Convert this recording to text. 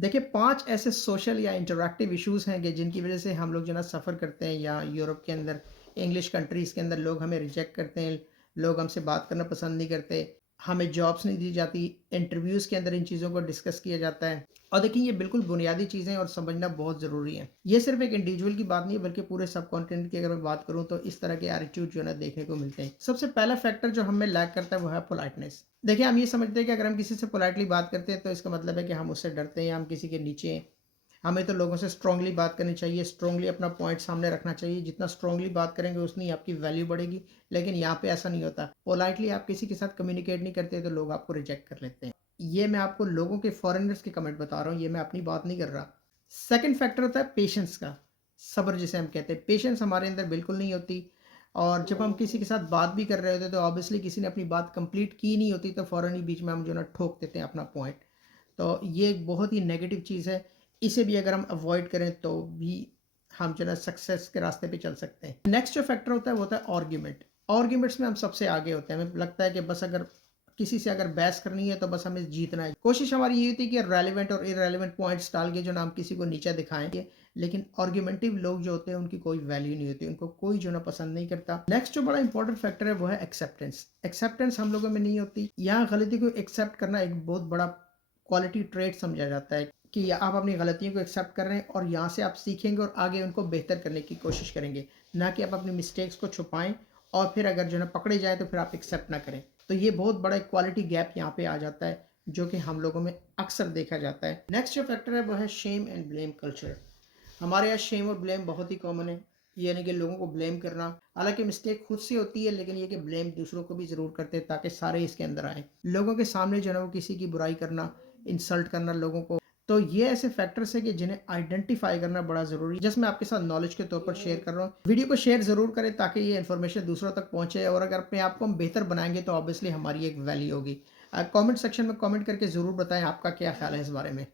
देखिए 5 ऐसे सोशल या इंटरैक्टिव इश्यूज़ हैं कि जिनकी वज़ह से हम लोग जो है ना सफ़र करते हैं या यूरोप के अंदर, इंग्लिश कंट्रीज़ के अंदर लोग हमें रिजेक्ट करते हैं, लोग हमसे बात करना पसंद नहीं करते, हमें जॉब्स नहीं दी जाती, इंटरव्यूज़ के अंदर इन चीज़ों को डिस्कस किया जाता है। और देखिए ये बिल्कुल बुनियादी चीज़ें हैं और समझना बहुत ज़रूरी है। ये सिर्फ़ एक इंडिविजुअल की बात नहीं है बल्कि पूरे सबकॉन्टिनेंट की अगर मैं बात करूँ तो इस तरह के एटीट्यूड जो है ना देखने को मिलते हैं। सबसे पहला फैक्टर जो हमें लैक करता है वो है पोलाइटनेस। देखिए हम ये समझते हैं कि अगर हम किसी से पोलाइटली बात करते हैं तो इसका मतलब है कि हम उससे डरते हैं या हम किसी के नीचे हैं। हमें तो लोगों से स्ट्रांगली बात करनी चाहिए, स्ट्रांगली अपना पॉइंट सामने रखना चाहिए। जितना स्ट्रांगली बात करेंगे उतनी आपकी वैल्यू बढ़ेगी। लेकिन यहाँ पे ऐसा नहीं होता। पोलाइटली आप किसी के साथ कम्युनिकेट नहीं करते तो लोग आपको रिजेक्ट कर लेते हैं। ये मैं आपको लोगों के फॉरेनर्स के कमेंट बता रहा हूँ, ये मैं अपनी बात नहीं कर रहा। सेकंड फैक्टर होता है पेशेंस का, सब्र जिसे हम कहते हैं। पेशेंस हमारे अंदर बिल्कुल नहीं होती और जब हम किसी के साथ बात भी कर रहे होते हैं तो ऑब्वियसली किसी ने अपनी बात कंप्लीट की नहीं होती तो फ़ौरन ही बीच में हम जो है ना ठोक देते हैं अपना पॉइंट। तो ये एक बहुत ही नेगेटिव चीज़ है। इसे भी अगर हम अवॉइड करें तो भी हम जो है ना सक्सेस के रास्ते पे चल सकते हैं। नेक्स्ट जो फैक्टर होता है वो होता है आर्ग्यूमेंट। आर्ग्यूमेंट्स में हम सबसे आगे होते हैं। हमें लगता है कि बस अगर किसी से अगर बहस करनी है तो बस हमें जीतना है। कोशिश हमारी ये होती है कि रेलेवेंट और इर्रेलेवेंट पॉइंट्स डाल के जो ना हम किसी को नीचा दिखाएँ। लेकिन आर्ग्यूमेंटिव लोग जो होते हैं उनकी कोई वैल्यू नहीं होती। उनको कोई जो है ना पसंद नहीं करता। नेक्स्ट जो बड़ा इंपॉर्टेंट फैक्टर है वो है एक्सेप्टेंस। एक्सेप्टेंस हम लोगों में नहीं होती। यहाँ गलती को एक्सेप्ट करना एक बहुत बड़ा क्वालिटी ट्रेट समझा जाता है कि आप अपनी गलतियों को एक्सेप्ट कर रहे हैं और यहाँ से आप सीखेंगे और आगे उनको बेहतर करने की कोशिश करेंगे। ना कि आप अपनी मिस्टेक्स को छुपाएँ और फिर अगर जो है ना पकड़े जाएँ तो फिर आप एक्सेप्ट ना करें। तो ये बहुत बड़ा एक क्वालिटी गैप यहाँ पे आ जाता है, जो कि हम लोगों में अक्सर देखा जाता है। नेक्स्ट जो फैक्टर है वो है शेम एंड ब्लेम कल्चर। हमारे यहाँ शेम और ब्लेम बहुत ही कॉमन है। ये यानी कि लोगों को ब्लेम करना, हालाँकि मिस्टेक खुद से होती है लेकिन ये कि ब्लेम दूसरों को भी ज़रूर करते हैं ताकि सारे इसके अंदर आएँ। लोगों के सामने जो है ना वो किसी की बुराई करना, इंसल्ट करना लोगों को, तो ये ऐसे फैक्टर्स हैं कि जिन्हें आइडेंटिफ़ाई करना बड़ा ज़रूरी है। जस्ट मैं आपके साथ नॉलेज के तौर पर शेयर कर रहा हूँ। वीडियो को शेयर ज़रूर करें ताकि ये इन्फॉर्मेशन दूसरों तक पहुँचे और अगर अपने आप को हम बेहतर बनाएँगे तो ऑब्वियसली हमारी एक वैल्यू होगी। कमेंट सेक्शन में कमेंट करके ज़रूर बताएँ आपका क्या ख़्याल है इस बारे में।